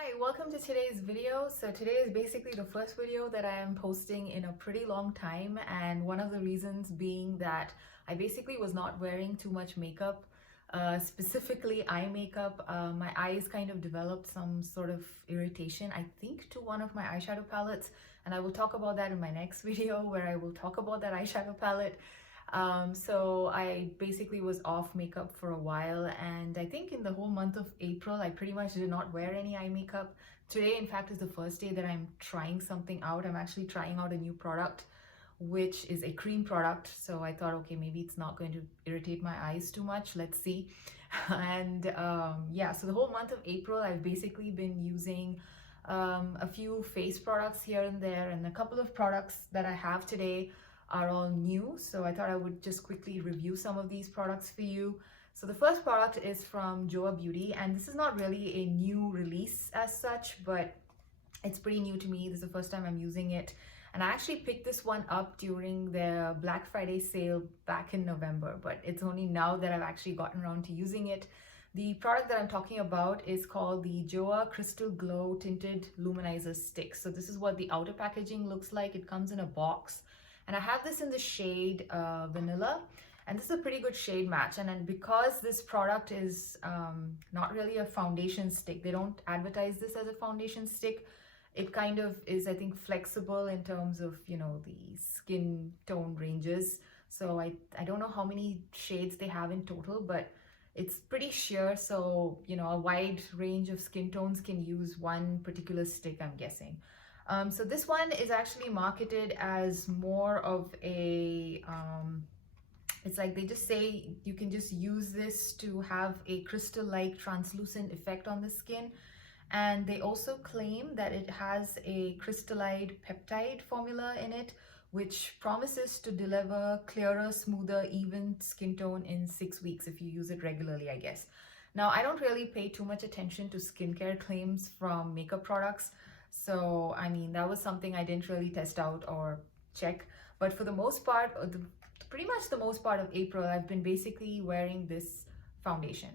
Hi, welcome to today's video. So today is basically the first video that I am posting in a pretty long time, and one of the reasons being that I basically was not wearing too much makeup, specifically eye makeup. My eyes kind of developed some sort of irritation, I think, to one of my eyeshadow palettes, and I will talk about that in my next video where I will talk about that eyeshadow palette. So I basically was off makeup for a while, and I think in the whole month of April I pretty much did not wear any eye makeup. Today in fact is the first day that I'm trying something out. I'm actually trying out a new product, which is a cream product. So I thought, okay, maybe it's not going to irritate my eyes too much, let's see. And yeah, so the whole month of April I've basically been using a few face products here and there, and a couple of products that I have today are all new, so I thought I would just quickly review some of these products for you. So the first product is from Joah Beauty, and this is not really a new release as such, but it's pretty new to me. This is the first time I'm using it, and I actually picked this one up during the Black Friday sale back in November, but it's only now that I've actually gotten around to using it. The product that I'm talking about is called the Joah Crystal Glow Tinted Luminizer Stick. So this is what the outer packaging looks like. It comes in a box, and I have this in the shade Vanilla, and this is a pretty good shade match. And then because this product is not really a foundation stick, they don't advertise this as a foundation stick. It kind of is, I think, flexible in terms of, you know, the skin tone ranges. So I don't know how many shades they have in total, but it's pretty sheer. So, you know, a wide range of skin tones can use one particular stick, I'm guessing. So this one is actually marketed as more of a, it's like they just say you can just use this to have a crystal-like translucent effect on the skin. And they also claim that it has a crystallite peptide formula in it, which promises to deliver clearer, smoother, even skin tone in 6 weeks if you use it regularly, I guess. Now, I don't really pay too much attention to skincare claims from makeup products. So, I mean, that was something I didn't really test out or check. But for the most part, pretty much the most part of April, I've been basically wearing this foundation.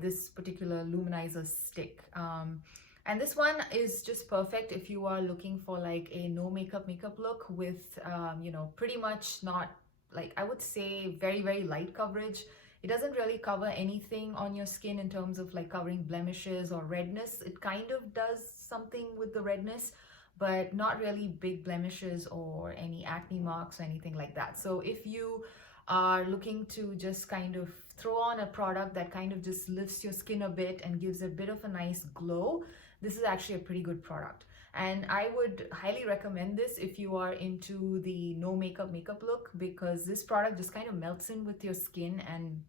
This particular luminizer stick. And this one is just perfect if you are looking for like a no makeup look with, you know, pretty much not, like, I would say very, very light coverage. It doesn't really cover anything on your skin in terms of like covering blemishes or redness. It kind of does something with the redness, but not really big blemishes or any acne marks or anything like that. So if you are looking to just kind of throw on a product that kind of just lifts your skin a bit and gives a bit of a nice glow, this is actually a pretty good product. And I would highly recommend this if you are into the no makeup look, because this product just kind of melts in with your skin and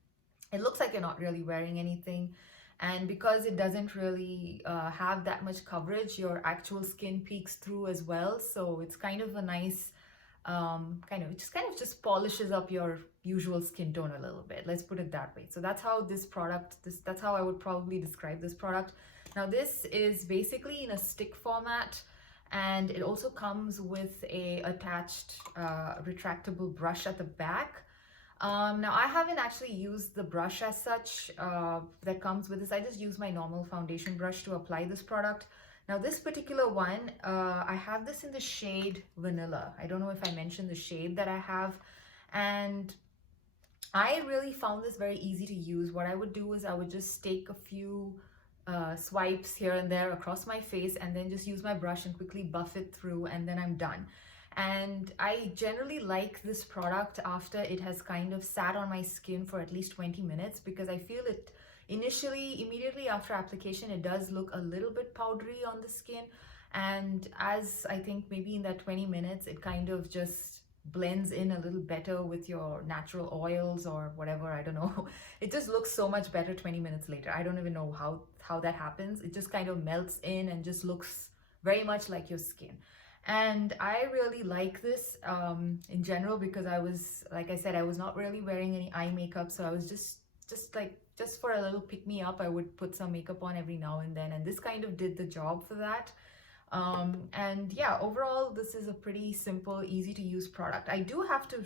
it looks like you're not really wearing anything. And because it doesn't really have that much coverage, your actual skin peeks through as well. So it's kind of a nice it just polishes up your usual skin tone a little bit. Let's put it that way. So that's how that's how I would probably describe this product. Now this is basically in a stick format, and it also comes with a attached retractable brush at the back. Now I haven't actually used the brush as such that comes with this. I just use my normal foundation brush to apply this product. Now this particular one, I have this in the shade Vanilla. I don't know if I mentioned the shade that I have, and I really found this very easy to use. What I would do is I would just take a few swipes here and there across my face and then just use my brush and quickly buff it through, and then I'm done. And I generally like this product after it has kind of sat on my skin for at least 20 minutes, because I feel it immediately after application, it does look a little bit powdery on the skin. And as I think maybe in that 20 minutes, it kind of just blends in a little better with your natural oils or whatever, I don't know. It just looks so much better 20 minutes later. I don't even know how that happens. It just kind of melts in and just looks very much like your skin. And I really like this in general, because I was, like I said, I was not really wearing any eye makeup. So I was just for a little pick me up, I would put some makeup on every now and then. And this kind of did the job for that. And yeah, overall, this is a pretty simple, easy to use product. I do have to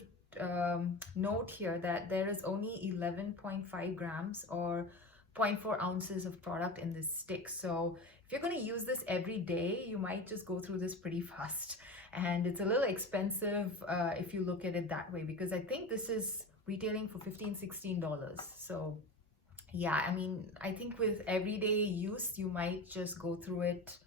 note here that there is only 11.5 grams or 0.4 ounces of product in this stick. So if you're going to use this every day, you might just go through this pretty fast. And it's a little expensive if you look at it that way, because I think this is retailing for $15-16. So yeah, I mean, I think with everyday use, you might just go through it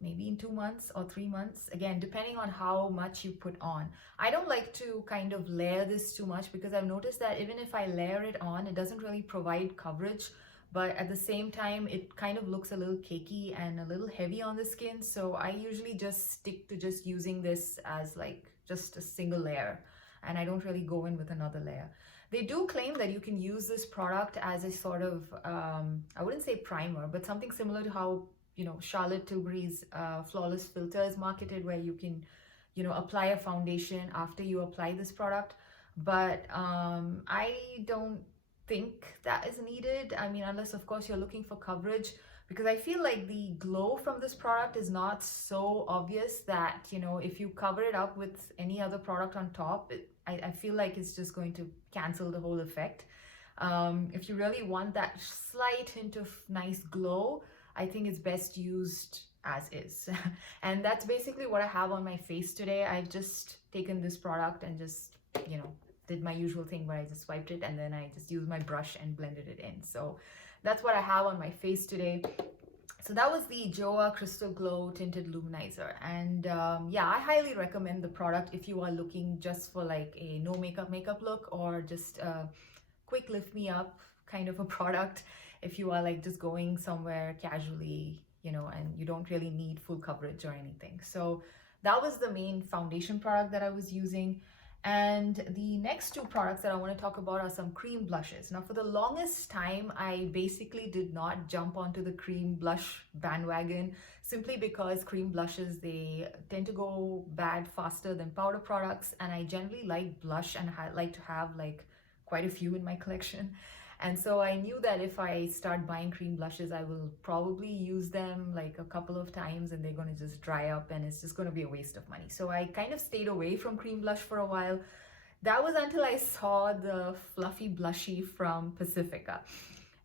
maybe in 2 months or 3 months, again depending on how much you put on. I don't like to kind of layer this too much, because I've noticed that even if I layer it on, it doesn't really provide coverage, but at the same time it kind of looks a little cakey and a little heavy on the skin. So I usually just stick to just using this as like just a single layer, and I don't really go in with another layer. They do claim that you can use this product as a sort of I wouldn't say primer, but something similar to how, you know, Charlotte Tilbury's Flawless Filter is marketed, where you can, you know, apply a foundation after you apply this product. But I don't think that is needed. I mean, unless of course you're looking for coverage, because I feel like the glow from this product is not so obvious that, you know, if you cover it up with any other product on top, I feel like it's just going to cancel the whole effect. If you really want that slight hint of nice glow, I think it's best used as is. And that's basically what I have on my face today. I've just taken this product and just, you know, did my usual thing where I just swiped it and then I just used my brush and blended it in. So that's what I have on my face today. So that was the Joah Crystal Glow Tinted Luminizer. And yeah, I highly recommend the product if you are looking just for like a no makeup look, or just a quick lift me up kind of a product. If you are like just going somewhere casually, you know, and you don't really need full coverage or anything. So that was the main foundation product that I was using. And the next two products that I want to talk about are some cream blushes. Now, for the longest time, I basically did not jump onto the cream blush bandwagon, simply because cream blushes, they tend to go bad faster than powder products. And I generally like blush, and I like to have like quite a few in my collection. And so I knew that if I start buying cream blushes, I will probably use them like a couple of times and they're going to just dry up and it's just going to be a waste of money. So I kind of stayed away from cream blush for a while. That was until I saw the fluffy Blushy from Pacifica.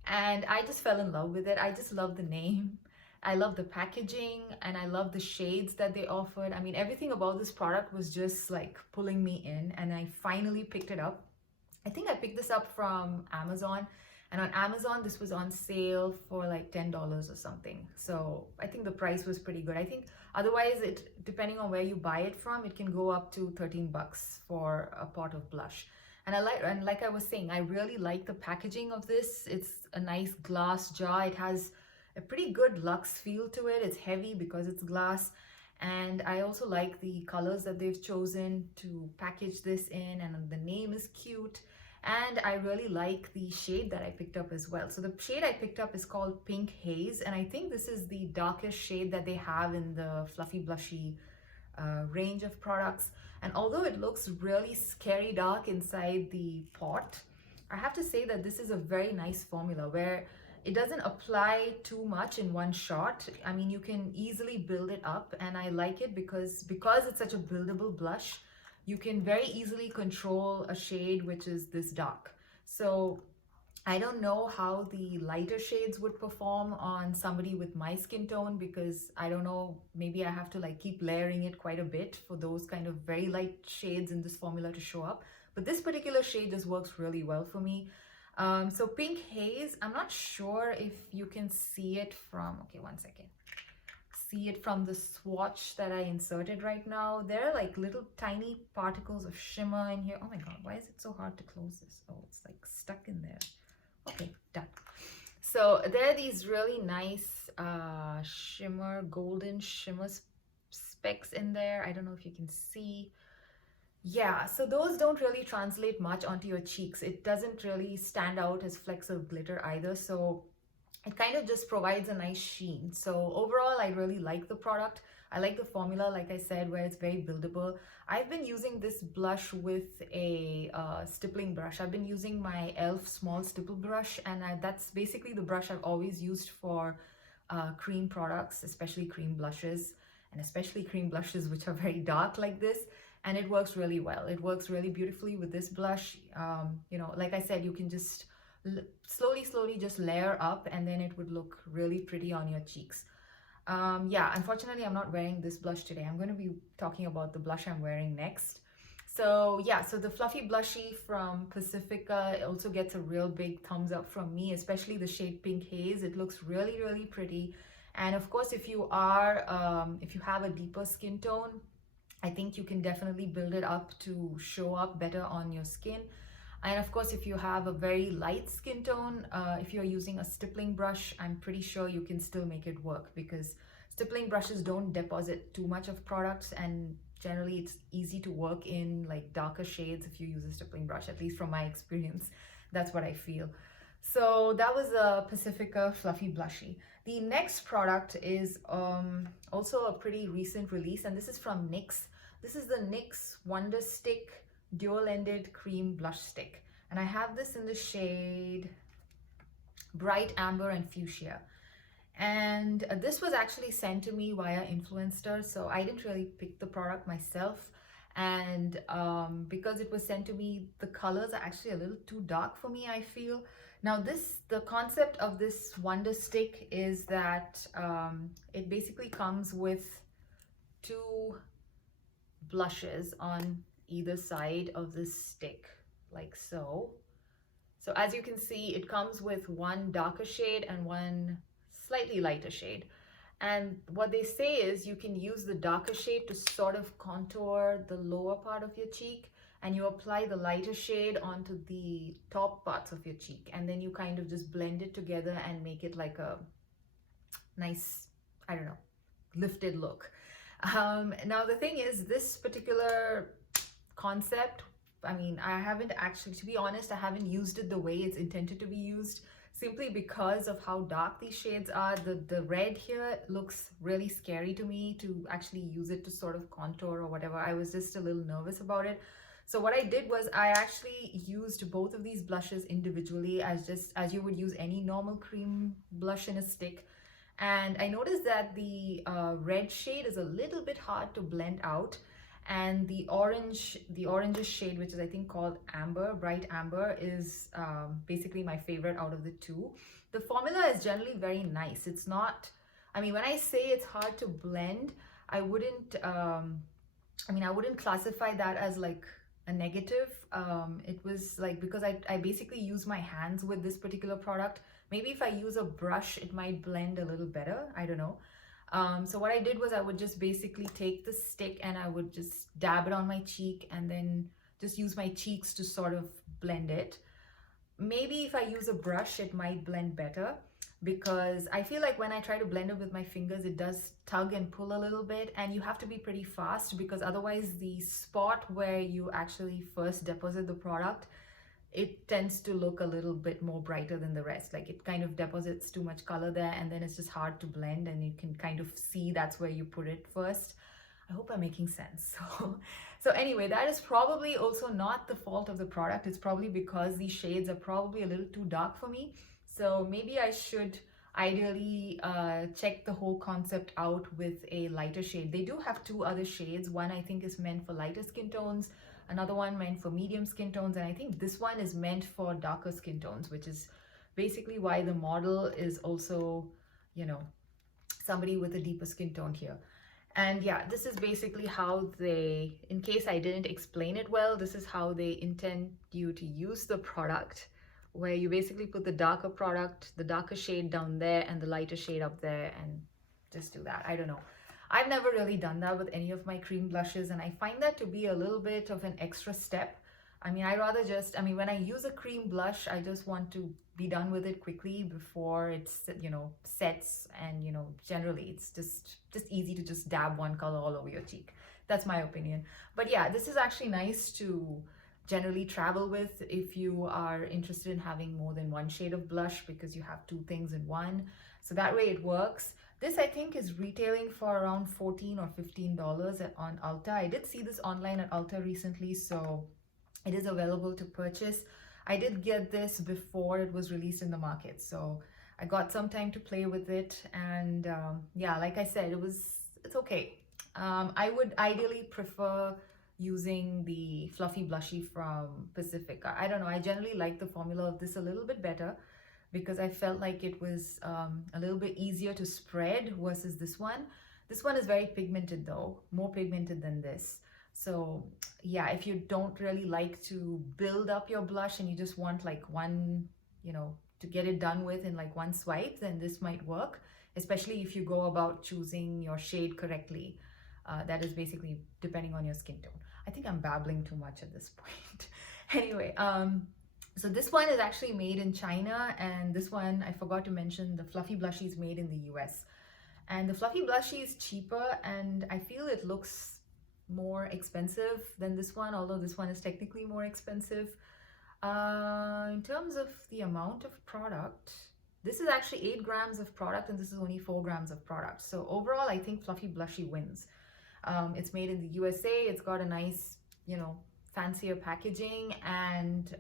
And I just fell in love with it. I just love the name. I love the packaging, and I love the shades that they offered. I mean, everything about this product was just like pulling me in, and I finally picked it up. I think I picked this up from Amazon, and on Amazon this was on sale for like $10 or something. So I think the price was pretty good. I think otherwise, it depending on where you buy it from, it can go up to 13 bucks for a pot of blush. And like I was saying, I really like the packaging of this. It's a nice glass jar. It has a pretty good luxe feel to it. It's heavy because it's glass. And I also like the colors that they've chosen to package this in, and the name is cute. And I really like the shade that I picked up as well. So the shade I picked up is called Pink Haze, and I think this is the darkest shade that they have in the Fluffy Blushy range of products. And although it looks really scary dark inside the pot, I have to say that this is a very nice formula where it doesn't apply too much in one shot. I mean, you can easily build it up, and I like it because it's such a buildable blush, you can very easily control a shade which is this dark. So I don't know how the lighter shades would perform on somebody with my skin tone, because I don't know, maybe I have to like keep layering it quite a bit for those kind of very light shades in this formula to show up. But this particular shade just works really well for me. So Pink Haze, I'm not sure if you can see it from, okay, one second. See it from the swatch that I inserted right now. There are like little tiny particles of shimmer in here. Oh my God, why is it so hard to close this? Oh, it's like stuck in there. Okay, done. So there are these really nice golden shimmer specks in there. I don't know if you can see. Yeah, so those don't really translate much onto your cheeks. It doesn't really stand out as flecks of glitter either. So it kind of just provides a nice sheen. So overall, I really like the product. I like the formula, like I said, where it's very buildable. I've been using this blush with a stippling brush. I've been using my e.l.f. small stipple brush, and that's basically the brush I've always used for cream products, especially cream blushes, and especially cream blushes which are very dark like this. And it works really well. It works really beautifully with this blush. You know, like I said, you can just slowly just layer up, and then it would look really pretty on your cheeks. Yeah, unfortunately I'm not wearing this blush today. I'm going to be talking about the blush I'm wearing next. So yeah, so the Fluffy Blushy from Pacifica also gets a real big thumbs up from me, especially the shade Pink Haze. It looks really pretty. And of course, if you have a deeper skin tone, I think you can definitely build it up to show up better on your skin. And of course, if you have a very light skin tone, if you're using a stippling brush, I'm pretty sure you can still make it work, because stippling brushes don't deposit too much of products, and generally it's easy to work in like darker shades if you use a stippling brush, at least from my experience. That's what I feel. So that was a Pacifica Fluffy Blushy. The next product is also a pretty recent release, and this is from NYX. This is the NYX Wonder Stick Dual Ended Cream Blush Stick, and I have this in the shade Bright Amber and Fuchsia. And this was actually sent to me via Influencer, so I didn't really pick the product myself. And because it was sent to me, the colors are actually a little too dark for me, I feel. Now the concept of this Wonder Stick is that it basically comes with two blushes on either side of this stick, like so. So as you can see, it comes with one darker shade and one slightly lighter shade. And what they say is you can use the darker shade to sort of contour the lower part of your cheek, and you apply the lighter shade onto the top parts of your cheek, and then you kind of just blend it together and make it like a nice, I don't know, lifted look. Now the thing is, this particular concept, I mean, I haven't actually, to be honest, I haven't used it the way it's intended to be used, simply because of how dark these shades are. The red here looks really scary to me to actually use it to sort of contour or whatever. I was just a little nervous about it. So what I did was I actually used both of these blushes individually, as you would use any normal cream blush in a stick. And I noticed that the red shade is a little bit hard to blend out, and the orange shade, which is I think called Amber, Bright Amber, is basically my favorite out of the two. The formula is generally very nice. It's not, I mean, when I say it's hard to blend, I wouldn't classify that as like a negative. It was like, because I basically use my hands with this particular product. Maybe if I use a brush, it might blend a little better. I don't know. So what I did was I would just basically take the stick and I would just dab it on my cheek, and then just use my cheeks to sort of blend it. Maybe if I use a brush, it might blend better, because I feel like when I try to blend it with my fingers, it does tug and pull a little bit, and you have to be pretty fast, because otherwise the spot where you actually first deposit the product, it tends to look a little bit more brighter than the rest. Like it kind of deposits too much color there, and then it's just hard to blend, and you can kind of see that's where you put it first. I hope I'm making sense. So anyway, that is probably also not the fault of the product. It's probably because these shades are probably a little too dark for me. So maybe I should ideally check the whole concept out with a lighter shade. They do have two other shades. One I think is meant for lighter skin tones, another one meant for medium skin tones, and I think this one is meant for darker skin tones, which is basically why the model is also, you know, somebody with a deeper skin tone here. And yeah, this is basically how they, in case I didn't explain it well, this is how they intend you to use the product, where you basically put the darker product, the darker shade down there and the lighter shade up there, and just do that. I don't know. I've never really done that with any of my cream blushes, and I find that to be a little bit of an extra step. I mean, when I use a cream blush, I just want to be done with it quickly before it's, you know, sets, and, you know, generally it's just easy to just dab one color all over your cheek. That's my opinion. But yeah, this is actually nice to generally travel with if you are interested in having more than one shade of blush, because you have two things in one. So that way it works. This I think is retailing for around $14 or $15 on Ulta. I did see this online at Ulta recently, so it is available to purchase. I did get this before it was released in the market, so I got some time to play with it, and yeah, like I said, it's okay. I would ideally prefer using the Fluffy Blushy from Pacifica. I don't know, I generally like the formula of this a little bit better because I felt like it was a little bit easier to spread versus this one. This one is very pigmented though, more pigmented than this. So yeah, if you don't really like to build up your blush and you just want like one, you know, to get it done with in like one swipe, then this might work, especially if you go about choosing your shade correctly. That is basically depending on your skin tone. I think I'm babbling too much at this point. Anyway, so this one is actually made in China, and this one, I forgot to mention, the Fluffy Blushy is made in the US. And the Fluffy Blushy is cheaper, and I feel it looks more expensive than this one, although this one is technically more expensive. In terms of the amount of product, this is actually 8 grams of product and this is only 4 grams of product. So overall, I think Fluffy Blushy wins. It's made in the USA. It's got a nice, you know, fancier packaging, and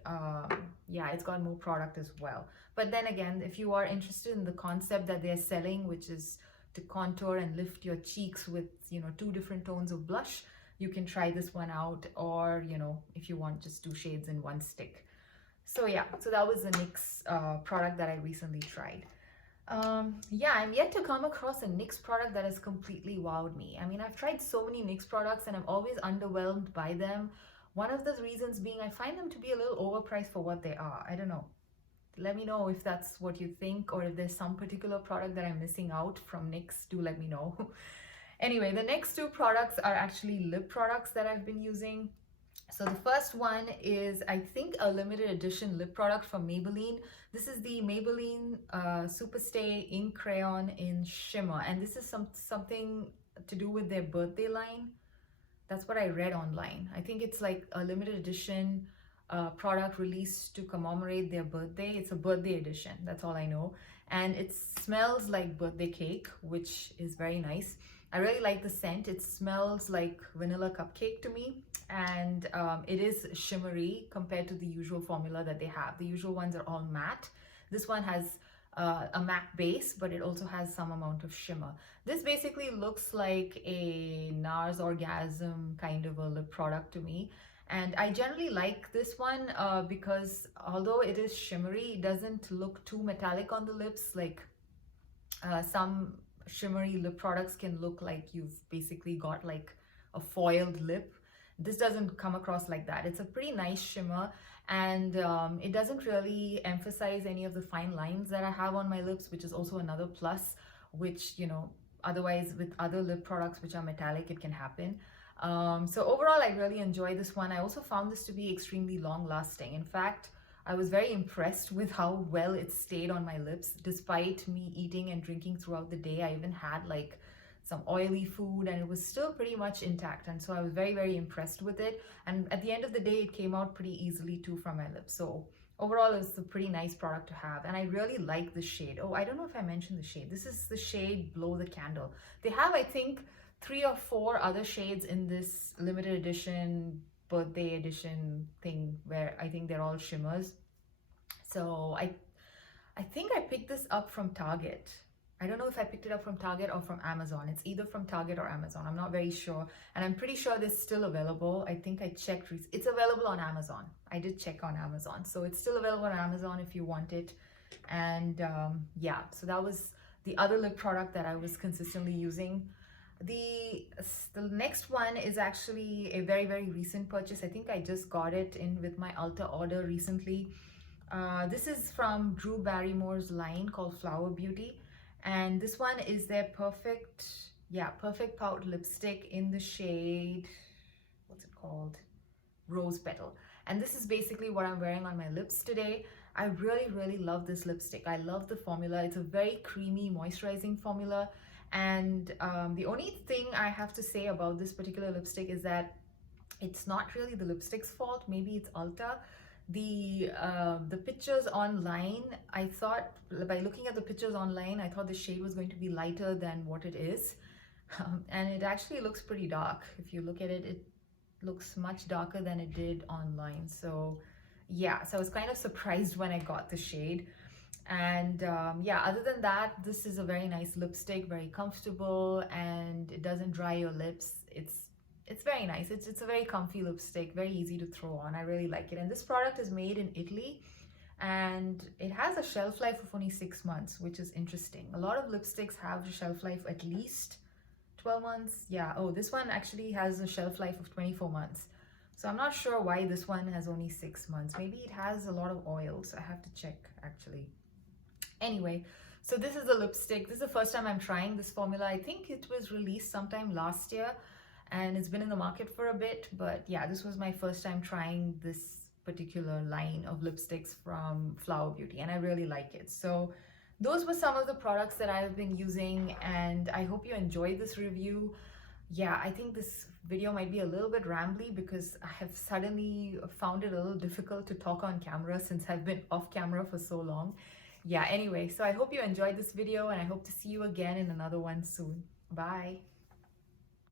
yeah, it's got more product as well. But then again, if you are interested in the concept that they're selling, which is to contour and lift your cheeks with, you know, 2 different tones of blush, you can try this one out. Or, you know, if you want just 2 shades in one stick. So yeah, so that was the NYX product that I recently tried. Yeah, I'm yet to come across a NYX product that has completely wowed me. I mean, I've tried so many NYX products and I'm always underwhelmed by them. One of the reasons being I find them to be a little overpriced for what they are. I don't know. Let me know if that's what you think, or if there's some particular product that I'm missing out from NYX, do let me know. Anyway, the next 2 products are actually lip products that I've been using. So the first one is, I think, a limited edition lip product from Maybelline. This is the Maybelline Superstay Ink Crayon in Shimmer, and this is something to do with their birthday line. That's what I read online. I think it's like a limited edition product released to commemorate their birthday. It's a birthday edition, that's all I know. And it smells like birthday cake, which is very nice. I really like the scent. It smells like vanilla cupcake to me, and it is shimmery compared to the usual formula that they have. The usual ones are all matte. This one has a matte base, but it also has some amount of shimmer. This basically looks like a NARS Orgasm kind of a lip product to me. And I generally like this one because although it is shimmery, it doesn't look too metallic on the lips. Like some shimmery lip products can look like you've basically got like a foiled lip. This doesn't come across like that. It's a pretty nice shimmer, and it doesn't really emphasize any of the fine lines that I have on my lips, which is also another plus, which, you know, otherwise with other lip products which are metallic, it can happen. So overall, I really enjoy this one. I also found this to be extremely long lasting. In fact, I was very impressed with how well it stayed on my lips despite me eating and drinking throughout the day. I even had like some oily food and it was still pretty much intact, and so I was very, very impressed with it. And at the end of the day, it came out pretty easily too from my lips. So overall, it's a pretty nice product to have, and I really like the shade. Oh, I don't know if I mentioned the shade. This is the shade Blow the Candle. They have, I think, 3 or 4 other shades in this limited edition birthday edition thing, where I think they're all shimmers. So I think I picked this up from Target. I don't know if I picked it up from Target or from Amazon. It's either from Target or Amazon. I'm not very sure. And I'm pretty sure it's still available. I think I checked. It's available on Amazon. I did check on Amazon. So it's still available on Amazon if you want it. And yeah, so that was the other lip product that I was consistently using. The next one is actually a very, very recent purchase. I think I just got it in with my Ulta order recently. This is from Drew Barrymore's line called Flower Beauty. And this one is their Perfect Pout lipstick in the shade, what's it called? Rose Petal. And this is basically what I'm wearing on my lips today. I really, really love this lipstick. I love the formula. It's a very creamy, moisturizing formula. And the only thing I have to say about this particular lipstick is that it's not really the lipstick's fault. Maybe it's Ulta. The pictures online, I thought, by looking at the pictures online, I thought the shade was going to be lighter than what it is. And it actually looks pretty dark. If you look at it, it looks much darker than it did online. So yeah, so I was kind of surprised when I got the shade. And yeah, other than that, this is a very nice lipstick, very comfortable, and it doesn't dry your lips. It's it's very nice. It's a very comfy lipstick, very easy to throw on. I really like it. And this product is made in Italy, and it has a shelf life of only 6 months, which is interesting. A lot of lipsticks have a shelf life at least 12 months. Yeah, oh, this one actually has a shelf life of 24 months. So I'm not sure why this one has only 6 months. Maybe it has a lot of oils. I have to check actually. Anyway, so this is the lipstick. This is the first time I'm trying this formula. I think it was released sometime last year and it's been in the market for a bit, but yeah, this was my first time trying this particular line of lipsticks from Flower Beauty, and I really like it. So those were some of the products that I've been using, and I hope you enjoyed this review. Yeah, I think this video might be a little bit rambly because I have suddenly found it a little difficult to talk on camera since I've been off camera for so long. Yeah, anyway, so I hope you enjoyed this video and I hope to see you again in another one soon. Bye.